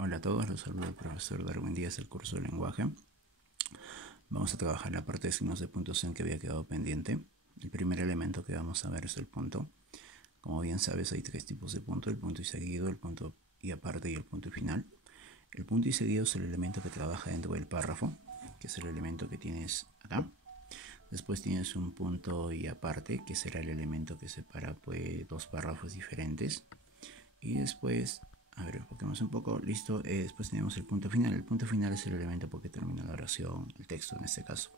Hola a todos, los saluda el profesor Darwin Díaz del curso de lenguaje. Vamos a trabajar la parte de signos de puntuación que había quedado pendiente. El primer elemento que vamos a ver es el punto. Como bien sabes, hay tres tipos de punto: el punto y seguido, el punto y aparte y el punto y final. El punto y seguido es el elemento que trabaja dentro del párrafo, que es el elemento que tienes acá. Después tienes un punto y aparte, que será el elemento que separa dos párrafos diferentes. Y después, a ver, enfoquemos un poco, listo. Después tenemos el punto final. El punto final es el elemento porque termina la oración, el texto en este caso.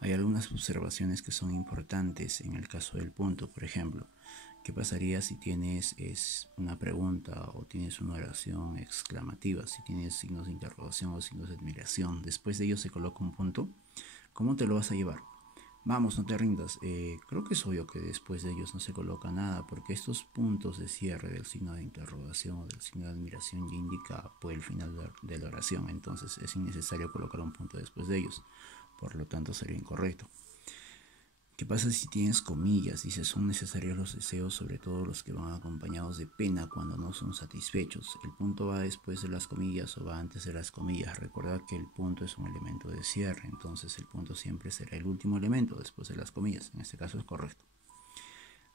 Hay algunas observaciones que son importantes en el caso del punto. Por ejemplo, ¿qué pasaría si tienes una pregunta o tienes una oración exclamativa? Si tienes signos de interrogación o signos de admiración, después de ello se coloca un punto. ¿Cómo te lo vas a llevar? Vamos, no te rindas. Creo que es obvio que después de ellos no se coloca nada, porque estos puntos de cierre del signo de interrogación o del signo de admiración ya indica el final de la oración. Entonces es innecesario colocar un punto después de ellos. Por lo tanto sería incorrecto. ¿Qué pasa si tienes comillas? Dice, son necesarios los deseos, sobre todo los que van acompañados de pena cuando no son satisfechos. El punto va después de las comillas o va antes de las comillas. Recuerda que el punto es un elemento de cierre, entonces el punto siempre será el último elemento después de las comillas. En este caso es correcto.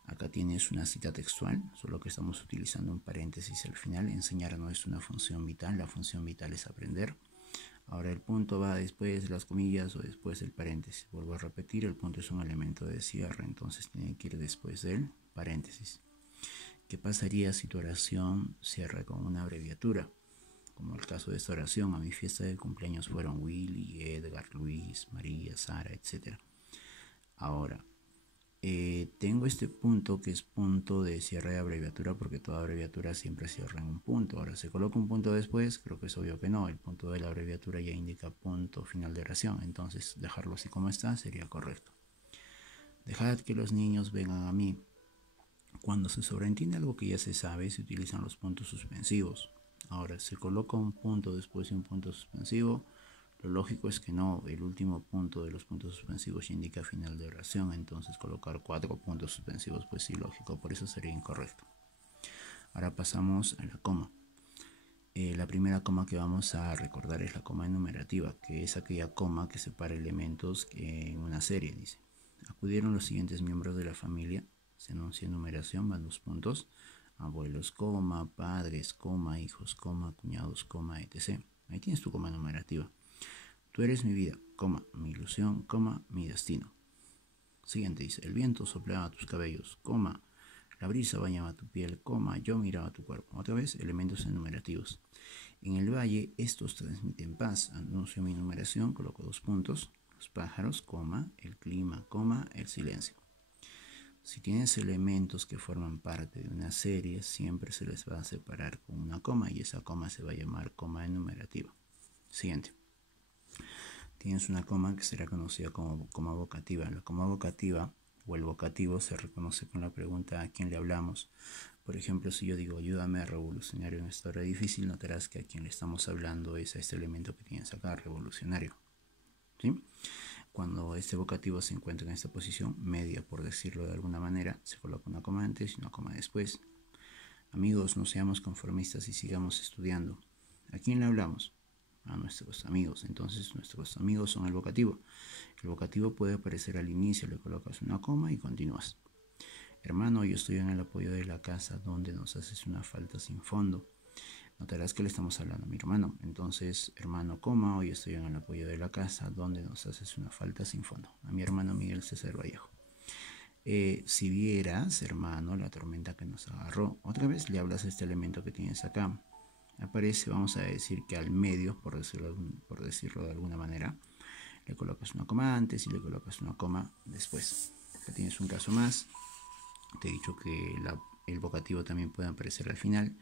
Acá tienes una cita textual, solo que estamos utilizando un paréntesis al final. Enseñar no es una función vital, la función vital es aprender. Ahora el punto va después de las comillas o después del paréntesis. Vuelvo a repetir, el punto es un elemento de cierre, entonces tiene que ir después del paréntesis. ¿Qué pasaría si tu oración cierra con una abreviatura? Como el caso de esta oración: a mi fiesta de cumpleaños fueron Willy, Edgar, Luis, María, Sara, etc. Ahora, tengo este punto que es punto de cierre de abreviatura, porque toda abreviatura siempre cierra en un punto. Ahora, ¿se coloca un punto después? Creo que es obvio que no. El punto de la abreviatura ya indica punto final de oración, entonces dejarlo así como está sería correcto. Dejad que los niños vengan a mí. Cuando se sobreentiende algo que ya se sabe, se utilizan los puntos suspensivos. Ahora, ¿se coloca un punto después de un punto suspensivo? Lo lógico es que no. El último punto de los puntos suspensivos indica final de oración, entonces colocar 4 puntos suspensivos pues ilógico, por eso sería incorrecto. Ahora pasamos a la coma. La primera coma que vamos a recordar es la coma enumerativa, que es aquella coma que separa elementos en una serie. Dice, acudieron los siguientes miembros de la familia, se anuncia enumeración, van 2 puntos: abuelos, coma, padres, coma, hijos, coma, cuñados, coma, etc. Ahí tienes tu coma enumerativa. Tú eres mi vida, coma, mi ilusión, coma, mi destino. Siguiente dice, el viento soplaba tus cabellos, coma, la brisa bañaba tu piel, coma, yo miraba tu cuerpo. Otra vez, elementos enumerativos. En el valle, estos transmiten paz. Anuncio mi numeración, coloco 2 puntos. Los pájaros, coma, el clima, coma, el silencio. Si tienes elementos que forman parte de una serie, siempre se les va a separar con una coma y esa coma se va a llamar coma enumerativa. Siguiente. Tienes una coma que será conocida como coma vocativa. La coma vocativa o el vocativo se reconoce con la pregunta a quién le hablamos. Por ejemplo, si yo digo ayúdame a revolucionario en esta hora difícil, notarás que a quien le estamos hablando es a este elemento que tienes acá, revolucionario. ¿Sí? Cuando este vocativo se encuentra en esta posición media, por decirlo de alguna manera, se coloca una coma antes y una coma después. Amigos, no seamos conformistas y sigamos estudiando. ¿A quién le hablamos? A nuestros amigos. Entonces nuestros amigos son el vocativo. El vocativo puede aparecer al inicio, le colocas una coma y continúas. Hermano, yo estoy en el apoyo de la casa donde nos haces una falta sin fondo. Notarás que le estamos hablando a mi hermano. Entonces, hermano, coma, hoy estoy en el apoyo de la casa donde nos haces una falta sin fondo. A mi hermano Miguel César Vallejo. Si vieras, hermano, la tormenta que nos agarró. Otra vez le hablas a este elemento que tienes acá. Aparece, vamos a decir que al medio, por decirlo de alguna manera, le colocas una coma antes y le colocas una coma después. Acá tienes un caso más. Te he dicho que el vocativo también puede aparecer al final.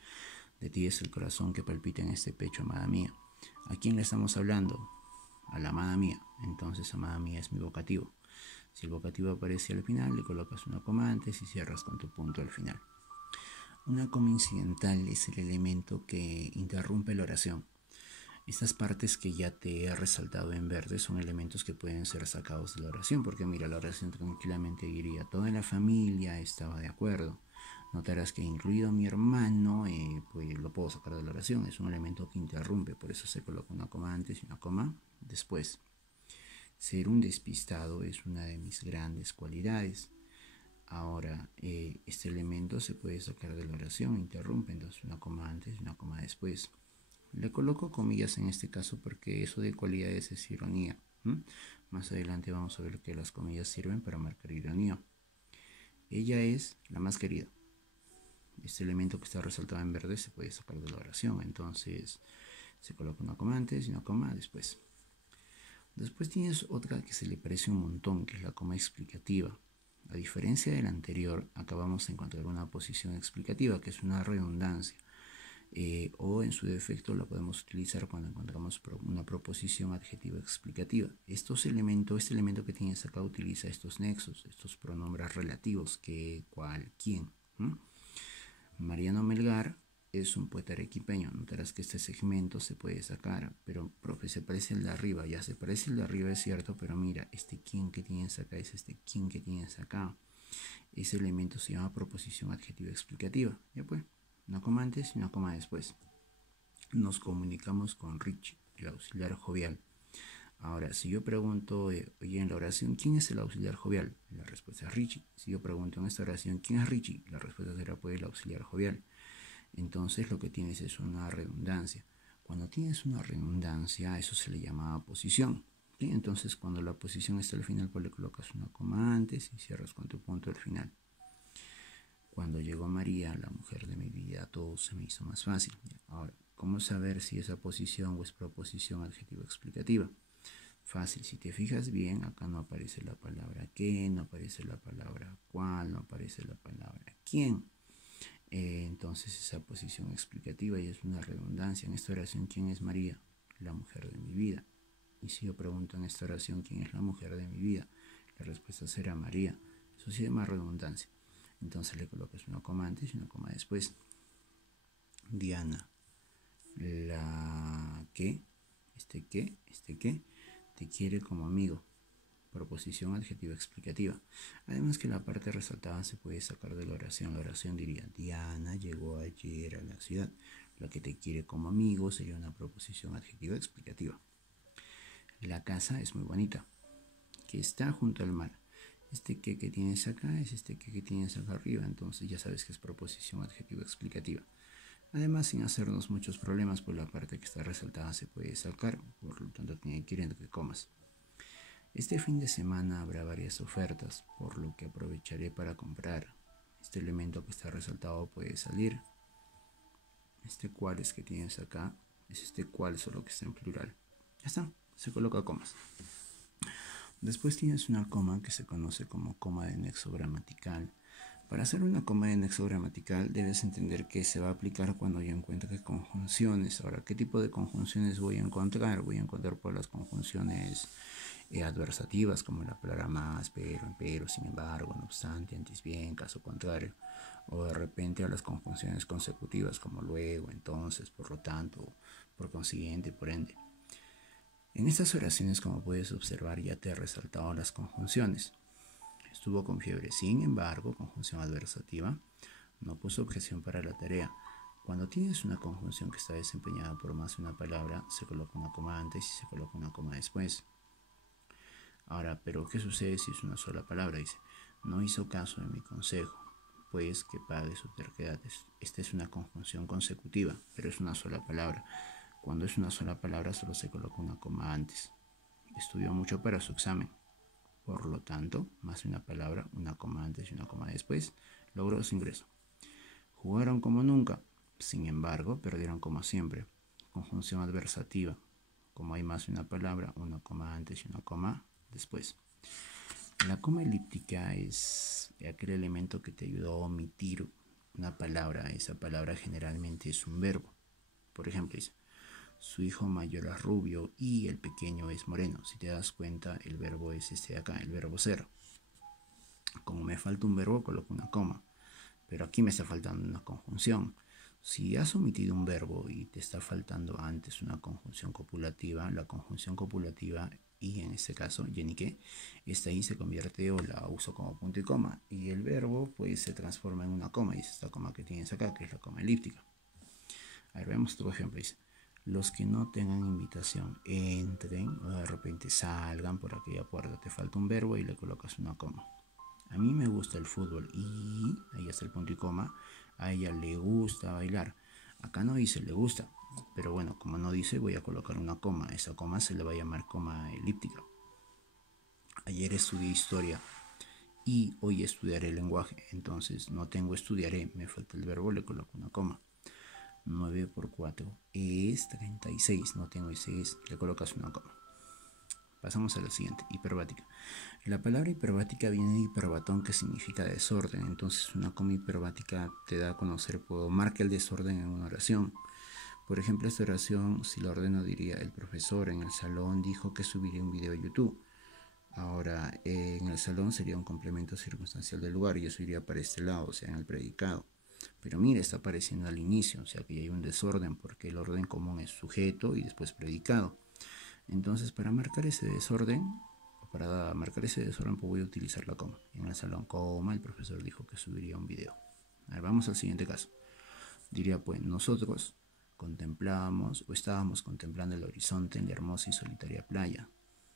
De ti es el corazón que palpita en este pecho, amada mía. ¿A quién le estamos hablando? A la amada mía. Entonces, amada mía es mi vocativo. Si el vocativo aparece al final, le colocas una coma antes y cierras con tu punto al final. Una coma incidental es el elemento que interrumpe la oración. Estas partes que ya te he resaltado en verde son elementos que pueden ser sacados de la oración, porque mira, la oración tranquilamente diría, toda la familia estaba de acuerdo. Notarás que incluido mi hermano, pues lo puedo sacar de la oración, es un elemento que interrumpe, por eso se coloca una coma antes y una coma después. Ser un despistado es una de mis grandes cualidades. Ahora, este elemento se puede sacar de la oración, interrumpe, entonces una coma antes y una coma después. Le coloco comillas en este caso porque eso de cualidades es ironía. Más adelante vamos a ver que las comillas sirven para marcar ironía. Ella es la más querida. Este elemento que está resaltado en verde se puede sacar de la oración, entonces se coloca una coma antes y una coma después. Después tienes otra que se le parece un montón, que es la coma explicativa. A diferencia de la anterior, acá vamos a encontrar una posición explicativa, que es una redundancia. O en su defecto la podemos utilizar cuando encontramos una proposición adjetiva explicativa. Este elemento que tienes acá utiliza estos nexos, estos pronombres relativos, que, cual, quién. Mariano Melgar es un poeta arequipeño. Notarás que este segmento se puede sacar, pero profe, se parece el de arriba. Ya se parece el de arriba, es cierto, pero mira, este quién que tienes acá es este quién que tienes acá. Ese elemento se llama proposición adjetiva explicativa. Ya pues, una coma antes y una coma después. Nos comunicamos con Richie, el auxiliar jovial. Ahora, si yo pregunto, oye, en la oración, ¿quién es el auxiliar jovial? La respuesta es Richie. Si yo pregunto en esta oración, ¿quién es Richie? La respuesta será pues el auxiliar jovial. Entonces lo que tienes es una redundancia. Cuando tienes una redundancia, eso se le llama posición. ¿Sí? Entonces cuando la posición está al final, pues le colocas una coma antes y cierras con tu punto al final. Cuando llegó María, la mujer de mi vida, todo se me hizo más fácil. Ahora, ¿cómo saber si esa posición o es proposición adjetiva explicativa? Fácil, si te fijas bien, acá no aparece la palabra qué, no aparece la palabra cuál, no aparece la palabra quién. Entonces esa posición explicativa y es una redundancia. En esta oración, ¿quién es María? La mujer de mi vida. Y si yo pregunto en esta oración, ¿quién es la mujer de mi vida? La respuesta será María. Eso sí es más redundancia. Entonces le colocas una coma antes y una coma después. Diana, la que, te quiere como amigo. Proposición adjetiva explicativa. Además que la parte resaltada se puede sacar de la oración. La oración diría, Diana llegó ayer a la ciudad. La que te quiere como amigo sería una proposición adjetiva explicativa. La casa es muy bonita, que está junto al mar. Este que tienes acá es este que tienes acá arriba, entonces ya sabes que es proposición adjetiva explicativa. Además, sin hacernos muchos problemas, por la parte que está resaltada se puede sacar, por lo tanto tiene que ir entre comas. Este fin de semana habrá varias ofertas, por lo que aprovecharé para comprar. Este elemento que está resaltado puede salir. Este cual es que tienes acá es este cual, solo que está en plural. Ya está, se coloca comas. Después tienes una coma que se conoce como coma de nexo gramatical. Para hacer una coma de nexo gramatical debes entender que se va a aplicar cuando yo encuentre conjunciones. Ahora, ¿qué tipo de conjunciones voy a encontrar? Voy a encontrar por las conjunciones adversativas, como la palabra más, pero, sin embargo, no obstante, antes bien, caso contrario. O de repente a las conjunciones consecutivas, como luego, entonces, por lo tanto, por consiguiente, por ende. En estas oraciones, como puedes observar, ya te he resaltado las conjunciones. Estuvo con fiebre, sin embargo, conjunción adversativa, no puso objeción para la tarea. Cuando tienes una conjunción que está desempeñada por más de una palabra, se coloca una coma antes y se coloca una coma después. Ahora, ¿pero qué sucede si es una sola palabra? Dice, no hizo caso de mi consejo, pues que pague su terquedad. Esta es una conjunción consecutiva, pero es una sola palabra. Cuando es una sola palabra solo se coloca una coma antes. Estudió mucho para su examen. Por lo tanto, más de una palabra, una coma antes y una coma después, logró su ingreso. Jugaron como nunca, sin embargo, perdieron como siempre. Conjunción adversativa. Como hay más de una palabra, una coma antes y una coma después. La coma elíptica es aquel elemento que te ayuda a omitir una palabra. Esa palabra generalmente es un verbo. Por ejemplo, dice, su hijo mayor es rubio y el pequeño es moreno. Si te das cuenta, el verbo es este de acá, el verbo ser. Como me falta un verbo, coloco una coma. Pero aquí me está faltando una conjunción. Si has omitido un verbo y te está faltando antes una conjunción copulativa, la conjunción copulativa, y en este caso, yenique, esta ahí se convierte o la uso como punto y coma. Y el verbo pues se transforma en una coma, y es esta coma que tienes acá, que es la coma elíptica. A ver, veamos otro ejemplo. Dice, los que no tengan invitación entren o de repente salgan por aquella puerta. Te falta un verbo y le colocas una coma. A mí me gusta el fútbol y ahí está el punto y coma. A ella le gusta bailar. Acá no dice le gusta, pero bueno, como no dice, voy a colocar una coma. Esa coma se le va a llamar coma elíptica. Ayer estudié historia y hoy estudiaré lenguaje. Entonces no tengo estudiaré, me falta el verbo, le coloco una coma. 9 por 4 es 36. No tengo ese es, le colocas una coma. Pasamos a la siguiente, hiperbática. La palabra hiperbática viene de hiperbatón, que significa desorden. Entonces una coma hiperbática te da a conocer, marca el desorden en una oración. Por ejemplo, esta oración, si la ordeno, diría: el profesor en el salón dijo que subiría un video a YouTube. Ahora, en el salón sería un complemento circunstancial del lugar y eso iría para este lado, o sea, en el predicado. Pero mire, está apareciendo al inicio, o sea que ya hay un desorden porque el orden común es sujeto y después predicado. Entonces, para marcar ese desorden, pues voy a utilizar la coma. En el salón, coma, el profesor dijo que subiría un video. A ver, vamos al siguiente caso. Diría pues, nosotros contemplábamos o estábamos contemplando el horizonte en la hermosa y solitaria playa.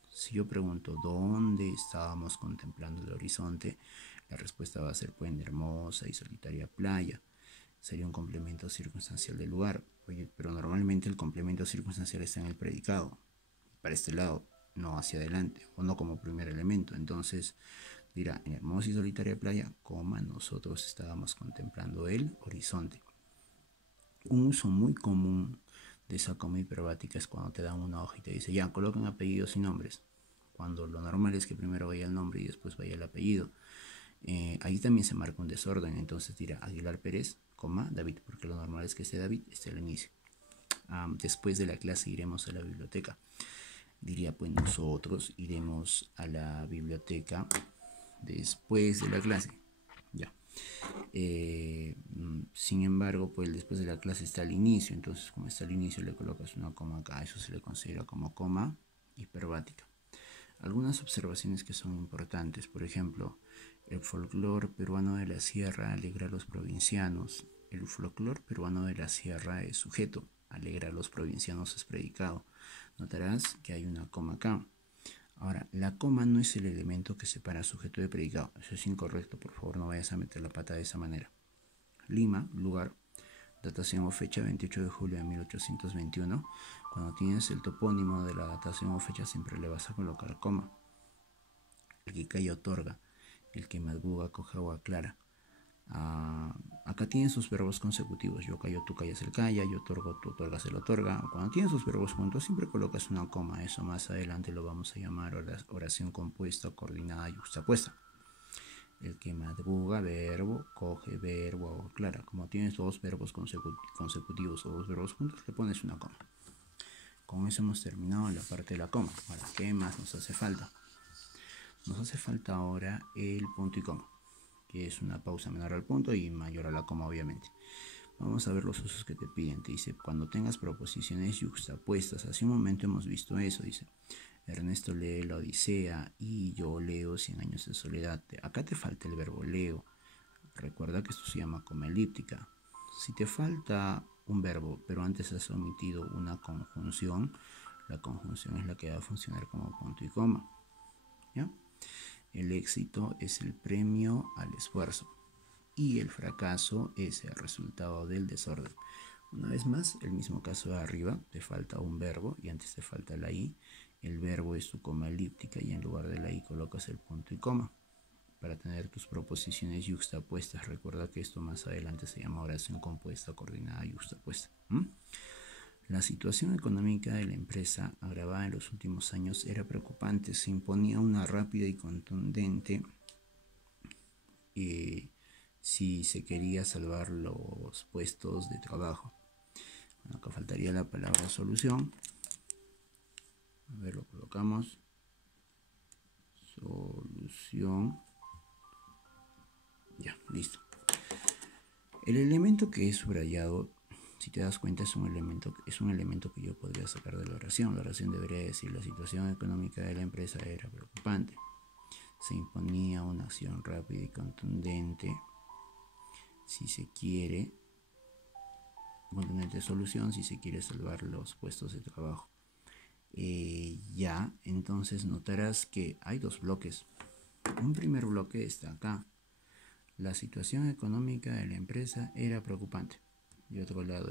Si yo pregunto dónde estábamos contemplando el horizonte, la respuesta va a ser pues en la hermosa y solitaria playa. Sería un complemento circunstancial del lugar. Oye, pero normalmente el complemento circunstancial está en el predicado, para este lado, no hacia adelante, o no como primer elemento. Entonces dirá: en hermosa y solitaria playa, coma, nosotros estábamos contemplando el horizonte. Un uso muy común de esa coma hiperbática es cuando te dan una hoja y te dice: ya, coloquen apellidos y nombres, cuando lo normal es que primero vaya el nombre y después vaya el apellido. Ahí también se marca un desorden. Entonces dirá: Aguilar Pérez, coma, David, porque lo normal es que esté David, esté al inicio. Después de la clase iremos a la biblioteca. Diría pues: nosotros iremos a la biblioteca después de la clase. Ya. Sin embargo, pues después de la clase está al inicio. Entonces, como está al inicio, le colocas una coma acá. Eso se le considera como coma hiperbática. Algunas observaciones que son importantes: por ejemplo, el folclore peruano de la sierra alegra a los provincianos. El folclore peruano de la sierra es sujeto, alegra a los provincianos es predicado. Notarás que hay una coma acá. Ahora, la coma no es el elemento que separa sujeto de predicado. Eso es incorrecto, por favor, no vayas a meter la pata de esa manera. Lima, lugar, datación o fecha 28 de julio de 1821. Cuando tienes el topónimo de la datación o fecha, siempre le vas a colocar coma. El que calla otorga, el que madruga coge agua clara. Acá tienen sus verbos consecutivos: yo callo, tú callas, el calla; yo otorgo, tú otorgas, el otorga. Cuando tienes sus verbos juntos, siempre colocas una coma. Eso más adelante lo vamos a llamar oración compuesta, coordinada y justapuesta. El que madruga, verbo, coge, verbo, agua clara. Como tienes dos verbos consecutivos o dos verbos juntos, le pones una coma. Con eso hemos terminado la parte de la coma. Ahora, ¿qué más nos hace falta? Nos hace falta ahora el punto y coma, que es una pausa menor al punto y mayor a la coma, obviamente. Vamos a ver los usos que te piden. Te dice: cuando tengas proposiciones yuxtapuestas. Hace un momento hemos visto eso. Dice: Ernesto lee la Odisea y yo leo 100 años de soledad. Acá te falta el verbo leo. Recuerda que esto se llama coma elíptica. Si te falta un verbo, pero antes has omitido una conjunción, la conjunción es la que va a funcionar como punto y coma. ¿Ya? El éxito es el premio al esfuerzo y el fracaso es el resultado del desorden. Una vez más, el mismo caso de arriba: te falta un verbo y antes te falta la i. El verbo es tu coma elíptica y en lugar de la i colocas el punto y coma para tener tus proposiciones yuxtapuestas. Recuerda que esto más adelante se llama oración compuesta, coordinada y yuxtapuesta. La situación económica de la empresa, agravada en los últimos años, era preocupante. Se imponía una rápida y contundente si se quería salvar los puestos de trabajo. Bueno, acá faltaría la palabra solución. A ver, lo colocamos. Solución. Ya, listo. El elemento que es subrayado, si te das cuenta, es un elemento que yo podría sacar de la oración. La oración debería decir: la situación económica de la empresa era preocupante. Se imponía una acción rápida y contundente si se quiere contundente solución si se quiere salvar los puestos de trabajo. Entonces notarás que hay dos bloques. Un primer bloque está acá. La situación económica de la empresa era preocupante. Y otro lado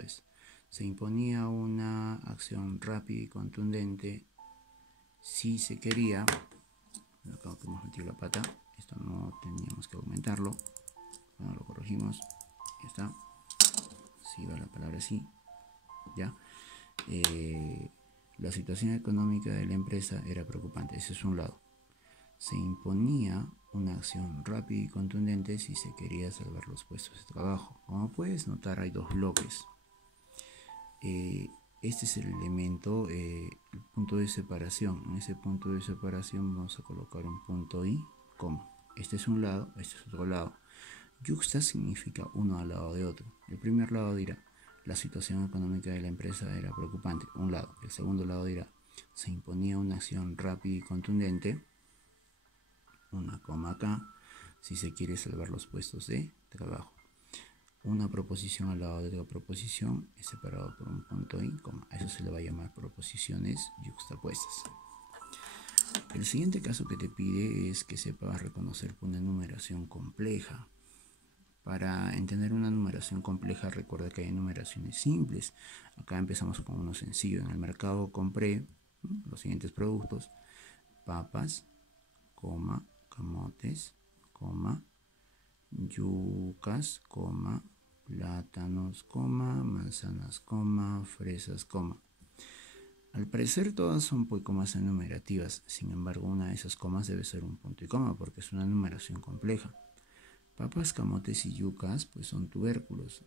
se imponía una acción rápida y contundente si se quería. Acá que hemos metido la pata, esto no teníamos que aumentarlo. Bueno, lo corregimos, ya está. Si va la palabra así, ya. La situación económica de la empresa era preocupante, ese es un lado. Se imponía una acción rápida y contundente si se quería salvar los puestos de trabajo. Como puedes notar, hay dos bloques. Este es el elemento, el punto de separación. En ese punto de separación vamos a colocar un punto y coma. Este es un lado, este es otro lado. Yuxta significa uno al lado de otro. El primer lado dirá, la situación económica de la empresa era preocupante, un lado. El segundo lado dirá, se imponía una acción rápida y contundente, una coma acá, si se quiere salvar los puestos de trabajo. Una proposición al lado de otra proposición es separado por un punto y coma. A eso se le va a llamar proposiciones yuxtapuestas. El siguiente caso que te pide es que sepas reconocer una numeración compleja. Para entender una numeración compleja, recuerda que hay numeraciones simples. Acá empezamos con uno sencillo. En el mercado compré los siguientes productos: papas, coma, camotes, coma, yucas, coma, plátanos, coma, manzanas, coma, fresas, coma. Al parecer todas son comas enumerativas. Sin embargo, una de esas comas debe ser un punto y coma porque es una numeración compleja. Papas, camotes y yucas pues son tubérculos.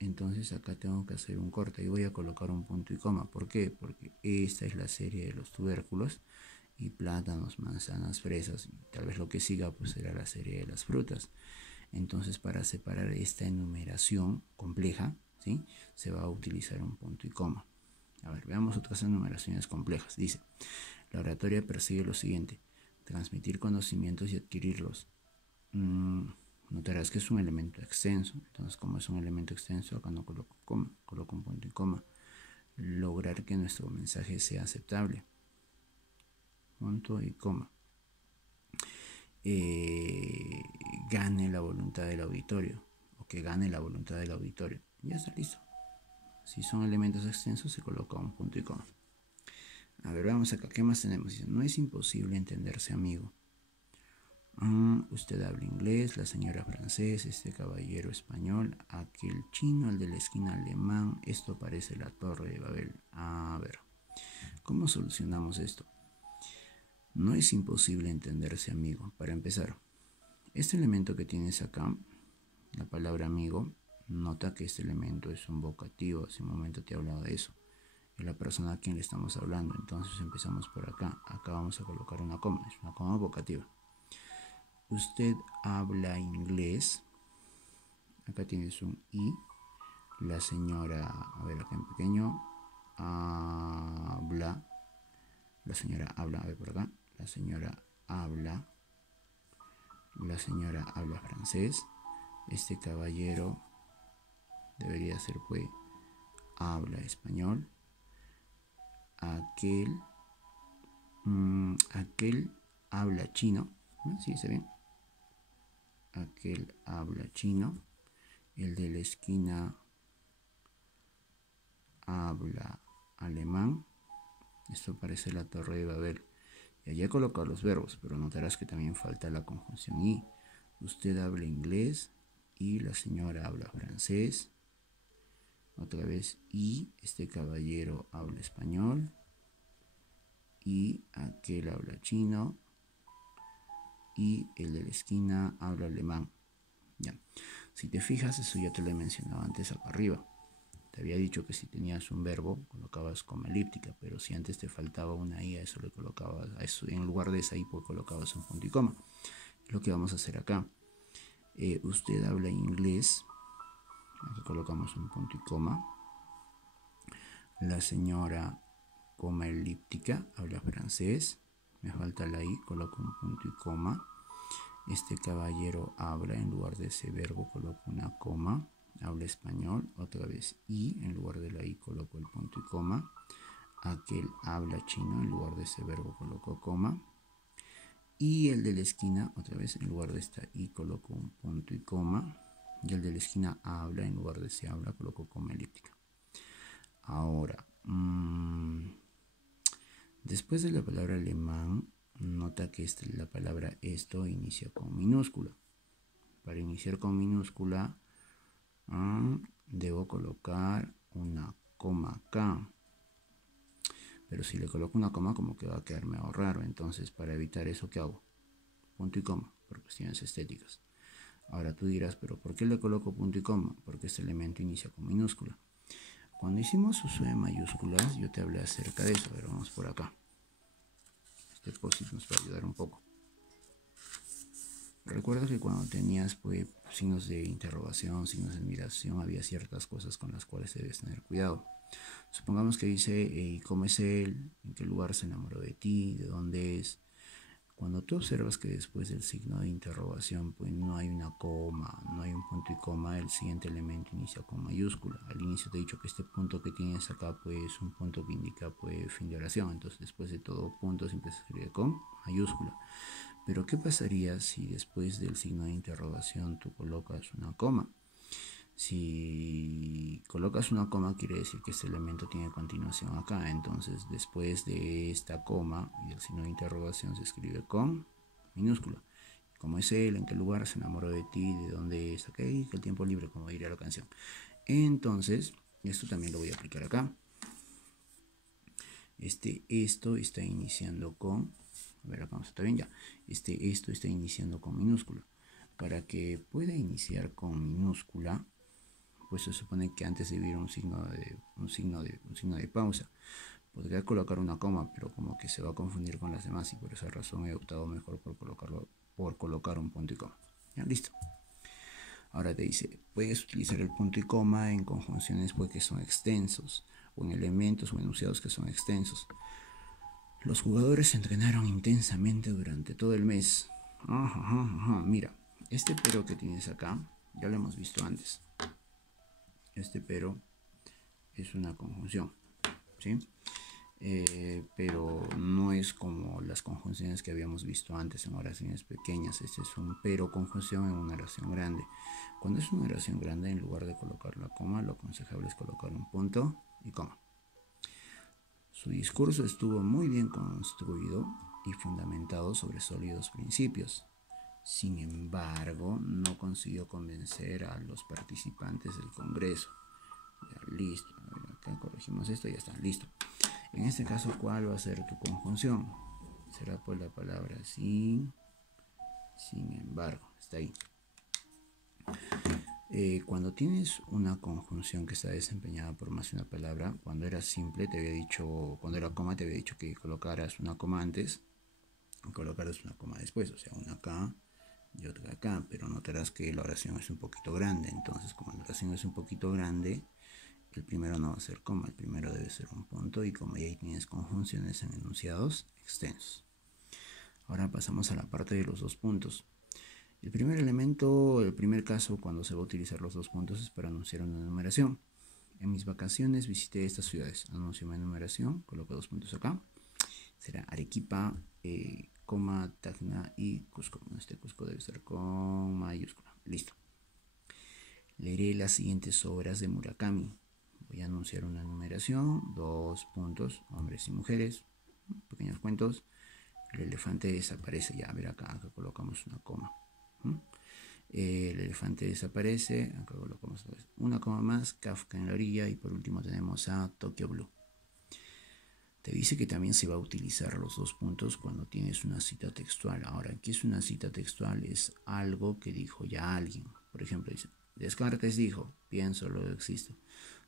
Entonces acá tengo que hacer un corte y voy a colocar un punto y coma. ¿Por qué? Porque esta es la serie de los tubérculos y plátanos, manzanas, fresas y tal vez lo que siga pues será la serie de las frutas. Entonces para separar esta enumeración compleja, ¿sí?, se va a utilizar un punto y coma. A ver, veamos otras enumeraciones complejas. Dice, la oratoria persigue lo siguiente: transmitir conocimientos y adquirirlos. Notarás que es un elemento extenso. Entonces, como es un elemento extenso, acá no coloco coma, coloco un punto y coma. Lograr que nuestro mensaje sea aceptable. Punto y coma. Gane la voluntad del auditorio. O que gane la voluntad del auditorio. Ya está listo. Si son elementos extensos, se coloca un punto y coma. A ver, vamos acá. ¿Qué más tenemos? Dice, no es imposible entenderse, amigo. Usted habla inglés, la señora francés, este caballero español, aquel chino, el de la esquina alemán. Esto parece la Torre de Babel. A ver, ¿cómo solucionamos esto? No es imposible entenderse, amigo. Para empezar, este elemento que tienes acá, la palabra amigo, nota que este elemento es un vocativo. Hace un momento te he hablado de eso. Es la persona a quien le estamos hablando. Entonces empezamos por acá. Acá vamos a colocar una coma. Es una coma vocativa. Usted habla inglés. Acá tienes un i. La señora, a ver acá en pequeño, habla. La señora habla, a ver por acá. La señora habla. La señora habla francés. Este caballero debería ser pues habla español. Aquel habla chino. ¿Sí está bien? Aquel habla chino. El de la esquina habla alemán. Esto parece la Torre de Babel. Y allí he colocado los verbos, pero notarás que también falta la conjunción y. Usted habla inglés y la señora habla francés. Otra vez y. Este caballero habla español y aquel habla chino y el de la esquina habla alemán. Ya. Si te fijas, eso ya te lo he mencionado antes acá arriba. Te había dicho que si tenías un verbo, colocabas coma elíptica, pero si antes te faltaba una i, a eso le colocabas, a eso, en lugar de esa i, pues colocabas un punto y coma. Es lo que vamos a hacer acá. Usted habla inglés, aquí colocamos un punto y coma. La señora, coma elíptica, habla francés. Me falta la i, coloco un punto y coma. Este caballero habla, en lugar de ese verbo coloco una coma. habla español, otra vez I, en lugar de la I coloco el punto y coma. Aquel habla chino, en lugar de ese verbo coloco coma. Y el de la esquina, otra vez, en lugar de esta I coloco un punto y coma. Y el de la esquina habla, en lugar de ese habla coloco coma elíptica. Ahora, después de la palabra alemán, nota que la palabra esto inicia con minúscula. Para iniciar con minúscula, debo colocar una coma acá. Pero si le coloco una coma, como que va a quedarme raro. Entonces, para evitar eso, ¿qué hago? Punto y coma, por cuestiones estéticas. Ahora tú dirás, ¿pero por qué le coloco punto y coma? Porque este elemento inicia con minúscula. Cuando hicimos uso de mayúsculas, yo te hablé acerca de eso. A ver, vamos por acá. Este post-it nos va a ayudar un poco. Recuerda que cuando tenías pues, signos de interrogación, signos de admiración, había ciertas cosas con las cuales debes tener cuidado. Supongamos que dice, ¿cómo es él? ¿En qué lugar se enamoró de ti? ¿De dónde es? Cuando tú observas que después del signo de interrogación pues no hay una coma, no hay un punto y coma, el siguiente elemento inicia con mayúscula. Al inicio te he dicho que este punto que tienes acá pues es un punto que indica pues fin de oración. Entonces después de todo punto siempre se escribe con mayúscula. Pero ¿qué pasaría si después del signo de interrogación tú colocas una coma? Si colocas una coma quiere decir que este elemento tiene continuación acá. Entonces después de esta coma y el signo de interrogación se escribe con minúscula. ¿Cómo es él? ¿En qué lugar se enamoró de ti? ¿De dónde es? ¿Qué el tiempo libre? Como diría la canción. Entonces, esto también lo voy a aplicar acá. Esto está iniciando con... A ver, acá está bien ya. Esto está iniciando con minúscula. Para que pueda iniciar con minúscula, pues se supone que antes debiera un signo de pausa. Podría colocar una coma, pero como que se va a confundir con las demás y por esa razón he optado mejor por colocar un punto y coma. Ya, listo. Ahora te dice, puedes utilizar el punto y coma en conjunciones pues, que son extensos, o en elementos o enunciados que son extensos. Los jugadores se entrenaron intensamente durante todo el mes. Mira, este pero que tienes acá, ya lo hemos visto antes. Este pero es una conjunción, ¿sí? Pero no es como las conjunciones que habíamos visto antes en oraciones pequeñas. Este es un pero conjunción en una oración grande. Cuando es una oración grande, en lugar de colocar la coma, lo aconsejable es colocar un punto y coma. Su discurso estuvo muy bien construido y fundamentado sobre sólidos principios. Sin embargo, no consiguió convencer a los participantes del Congreso. Ya, listo. A ver, acá corregimos esto y ya está, listo. En este caso, ¿cuál va a ser tu conjunción? Será por la palabra sin embargo. Está ahí. Cuando tienes una conjunción que está desempeñada por más de una palabra, cuando era simple te había dicho, cuando era coma te había dicho que colocaras una coma antes y colocaras una coma después, o sea, una acá y otra acá, pero notarás que la oración es un poquito grande. Entonces, como la oración es un poquito grande, el primero no va a ser coma, el primero debe ser un punto y como ya ahí tienes conjunciones en enunciados extensos. Ahora pasamos a la parte de los dos puntos. El primer elemento, el primer caso cuando se va a utilizar los dos puntos es para anunciar una enumeración. En mis vacaciones visité estas ciudades, anuncio una enumeración, coloco dos puntos acá. Será Arequipa, Tacna y Cusco. Este Cusco debe estar con mayúscula. Listo. Leeré las siguientes obras de Murakami. Voy a anunciar una enumeración, dos puntos, hombres y mujeres, pequeños cuentos. El elefante desaparece, ya, a ver acá colocamos una coma. El elefante desaparece, acá colocamos una coma más, Kafka en la orilla y por último tenemos a Tokyo Blue. Te dice que también se va a utilizar los dos puntos cuando tienes una cita textual. Ahora, ¿qué es una cita textual? Es algo que dijo ya alguien. Por ejemplo, dice, Descartes dijo, pienso, luego existo.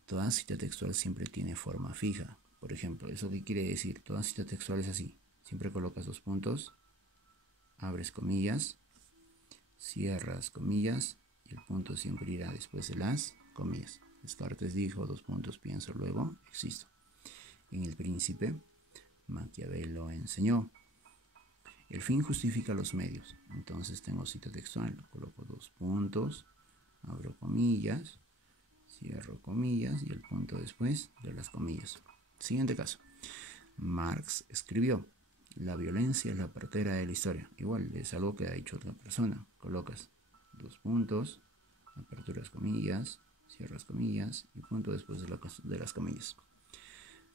Toda cita textual siempre tiene forma fija. Por ejemplo, ¿eso qué quiere decir? Toda cita textual es así. Siempre colocas dos puntos, abres comillas, cierras comillas y el punto siempre irá después de las comillas. Descartes dijo, dos puntos, pienso, luego existo. En El Príncipe, Maquiavelo enseñó, el fin justifica los medios. Entonces tengo cita textual, coloco dos puntos, abro comillas, cierro comillas y el punto después de las comillas. Siguiente caso. Marx escribió: la violencia es la partera de la historia. Igual, es algo que ha dicho otra persona. Colocas dos puntos, aperturas comillas, cierras comillas y punto después de las comillas.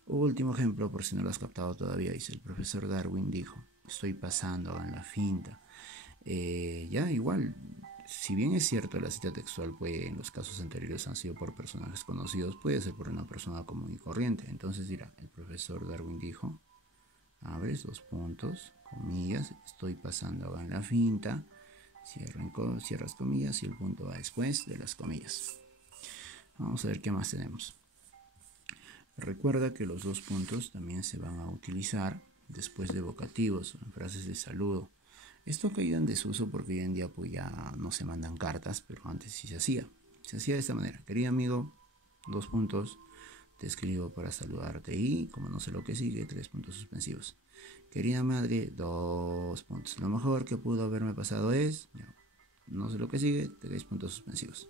Último ejemplo, por si no lo has captado todavía, dice: el profesor Darwin dijo: estoy pasando, hagan la finta. Ya igual, si bien es cierto la cita textual puede, en los casos anteriores han sido por personajes conocidos, puede ser por una persona común y corriente. Entonces dirá: el profesor Darwin dijo, abres dos puntos, comillas, estoy pasando, hagan la finta, cierras comillas y el punto va después de las comillas. Vamos a ver qué más tenemos. Recuerda que los dos puntos también se van a utilizar después de vocativos o en frases de saludo. Esto ha caído en desuso porque hoy en día pues ya no se mandan cartas, pero antes sí se hacía. Se hacía de esta manera: querido amigo, dos puntos, te escribo para saludarte y, como no sé lo que sigue, tres puntos suspensivos. Querida madre, dos puntos. Lo mejor que pudo haberme pasado es, no sé lo que sigue, tres puntos suspensivos.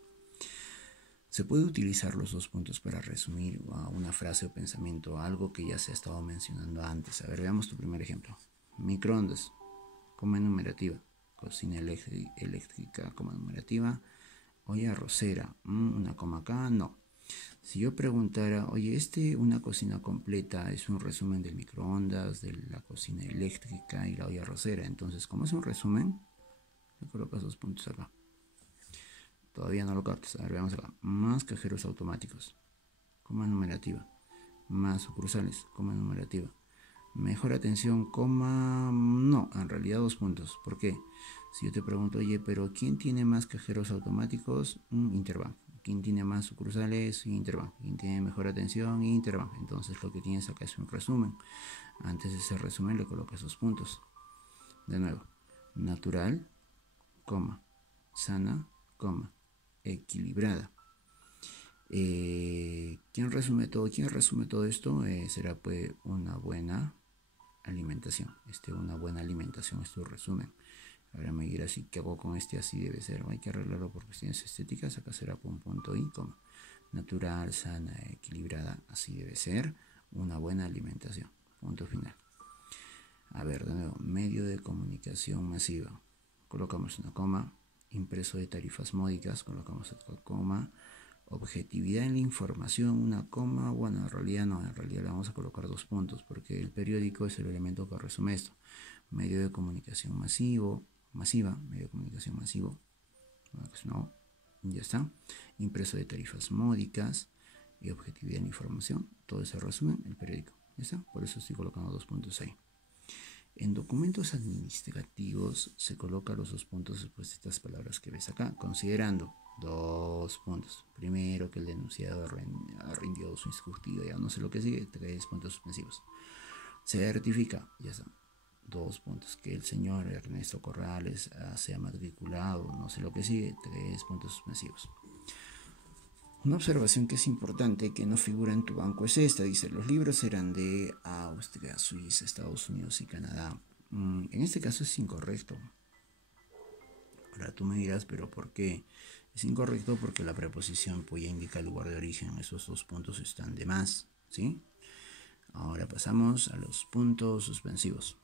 Se puede utilizar los dos puntos para resumir una frase o pensamiento, algo que ya se ha estado mencionando antes. A ver, veamos tu primer ejemplo. Microondas, coma enumerativa. Cocina eléctrica, coma enumerativa. Olla arrocera, una coma acá, no. Si yo preguntara, oye, una cocina completa es un resumen del microondas, de la cocina eléctrica y la olla arrocera. Entonces, como es un resumen, le colocas dos puntos acá. Todavía no lo captas. A ver, veamos acá. Más cajeros automáticos, coma numerativa. Más sucursales, coma numerativa. Mejor atención, coma... No, en realidad dos puntos. ¿Por qué? Si yo te pregunto, oye, pero ¿quién tiene más cajeros automáticos? Interbank. ¿Quién tiene más sucursales? Interbank. ¿Quién tiene mejor atención? Interbank. Entonces lo que tienes acá es un resumen. Antes de ese resumen le colocas dos puntos. De nuevo, natural, coma, sana, coma, equilibrada. ¿Quién resume todo? ¿Quién resume todo esto? Será pues una buena alimentación. Una buena alimentación es tu resumen. Ahora me dirás, ¿y qué hago con este? Así debe ser. Hay que arreglarlo por cuestiones estéticas. Acá será con punto y coma. Natural, sana, equilibrada. Así debe ser una buena alimentación. Punto final. A ver, de nuevo, medio de comunicación masiva. Colocamos una coma. Impreso de tarifas módicas. Colocamos otra coma. Objetividad en la información, una coma. Bueno, en realidad no, en realidad le vamos a colocar dos puntos porque el periódico es el elemento que resume esto. Medio de comunicación masiva, medio de comunicación masivo, no, ya está. Impreso de tarifas módicas y objetividad en la información, todo ese resumen, el periódico, ya está. Por eso estoy colocando dos puntos ahí. En documentos administrativos se colocan los dos puntos después de estas palabras que ves acá, considerando dos puntos. Primero, que el denunciado ha rendido su instructivo, ya no sé lo que sigue, tres puntos suspensivos. Se certifica, ya está, dos puntos. Que el señor Ernesto Corrales sea matriculado, no sé lo que sigue, tres puntos suspensivos. Una observación que es importante que no figura en tu banco es esta. Dice: los libros eran de Austria, Suiza, Estados Unidos y Canadá. En este caso es incorrecto. Ahora tú me dirás, ¿pero por qué? Es incorrecto porque la preposición pues ya indica el lugar de origen. Esos dos puntos están de más, ¿sí? Ahora pasamos a los puntos suspensivos.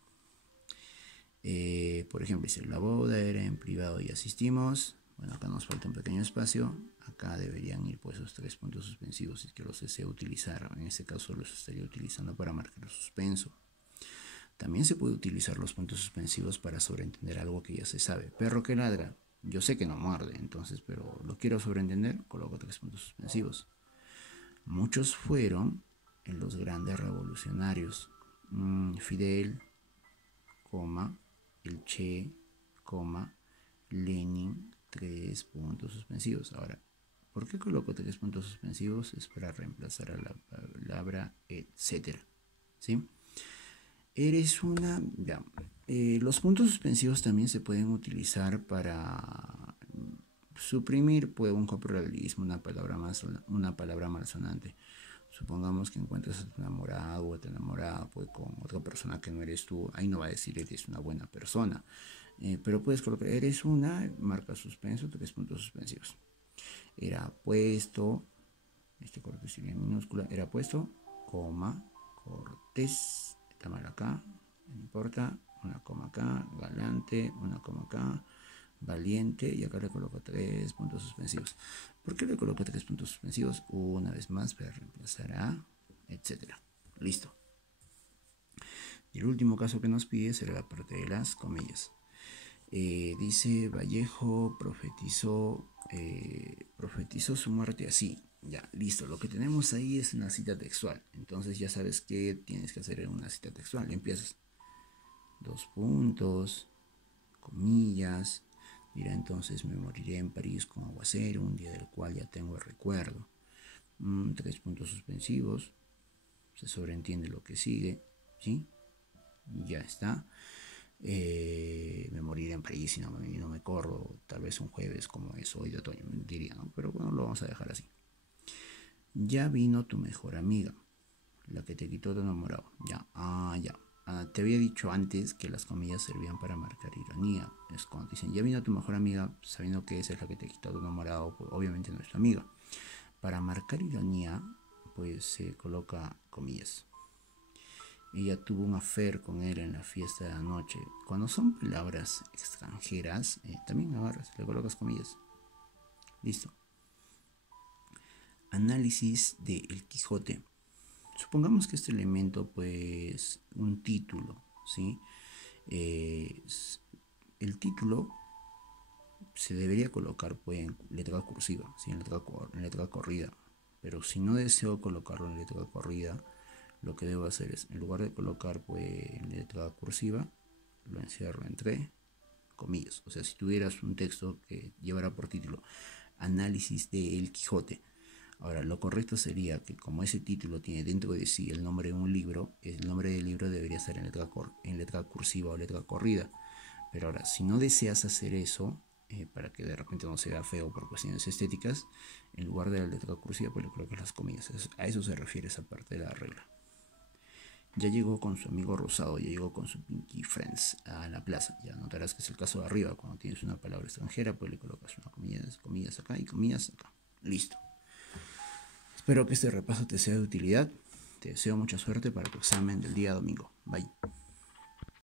Por ejemplo, dice: la boda era en privado y asistimos. Bueno, acá nos falta un pequeño espacio. Acá deberían ir pues esos tres puntos suspensivos si es que los deseo utilizar. En este caso los estaría utilizando para marcar el suspenso. También se puede utilizar los puntos suspensivos para sobreentender algo que ya se sabe. Perro que ladra, yo sé que no muerde, entonces, pero lo quiero sobreentender, coloco tres puntos suspensivos. Muchos fueron en los grandes revolucionarios. Fidel, coma, el Che, coma, Lenin, tres puntos suspensivos. Ahora, ¿por qué coloco tres puntos suspensivos? Es para reemplazar a la palabra etcétera, ¿sí? Eres una... Ya. Los puntos suspensivos también se pueden utilizar para suprimir pues, un coprolalismo, una palabra malsonante. Supongamos que encuentras a tu enamorado o a tu enamorada pues, con otra persona que no eres tú. Ahí no va a decir eres una buena persona. Pero puedes colocar eres una, marca suspenso, tres puntos suspensivos. Era puesto, este Cortés iría en minúscula, era puesto, coma, Cortés, está mal acá, no importa, una coma acá, galante, una coma acá, valiente, y acá le coloco 3 puntos suspensivos. ¿Por qué le coloco 3 puntos suspensivos? Una vez más para reemplazar a, etcétera. Listo. Y el último caso que nos pide será la parte de las comillas. Dice Vallejo profetizó su muerte así. Ya, listo. Lo que tenemos ahí es una cita textual. Entonces ya sabes qué tienes que hacer en una cita textual. Empiezas. 2 puntos, comillas. Dirá entonces: me moriré en París con aguacero, un día del cual ya tengo el recuerdo. 3 puntos suspensivos. Se sobreentiende lo que sigue. ¿Sí? Ya está. Me moriré en París y no me corro, tal vez un jueves como es hoy de otoño, diría, ¿no? Pero bueno, lo vamos a dejar así. Ya vino tu mejor amiga, la que te quitó tu enamorado. Ya, ya. Te había dicho antes que las comillas servían para marcar ironía. Es cuando dicen, ya vino tu mejor amiga, sabiendo que esa es la que te quitó tu enamorado, pues obviamente no es tu amiga. Para marcar ironía, pues se coloca comillas. Ella tuvo un affair con él en la fiesta de la noche. Cuando son palabras extranjeras, también agarras, le colocas comillas. Listo. Análisis de El Quijote. Supongamos que este elemento, pues, un título, ¿sí? El título se debería colocar, pues, en letra cursiva, ¿sí? En letra corrida. Pero si no deseo colocarlo en letra corrida, lo que debo hacer es, en lugar de colocar, pues, en letra cursiva, lo encierro entre comillas. O sea, si tuvieras un texto que llevara por título Análisis de El Quijote. Ahora, lo correcto sería que como ese título tiene dentro de sí el nombre de un libro, el nombre del libro debería estar en letra cursiva o letra corrida. Pero ahora, si no deseas hacer eso, para que de repente no sea feo por cuestiones estéticas, en lugar de la letra cursiva, pues le colocas las comillas. A eso se refiere esa parte de la regla. Ya llegó con su amigo rosado, ya llegó con su Pinky Friends a la plaza. Ya notarás que es el caso de arriba. Cuando tienes una palabra extranjera, pues le colocas una comillas acá y comillas acá. Listo. Espero que este repaso te sea de utilidad. Te deseo mucha suerte para tu examen del día domingo. Bye.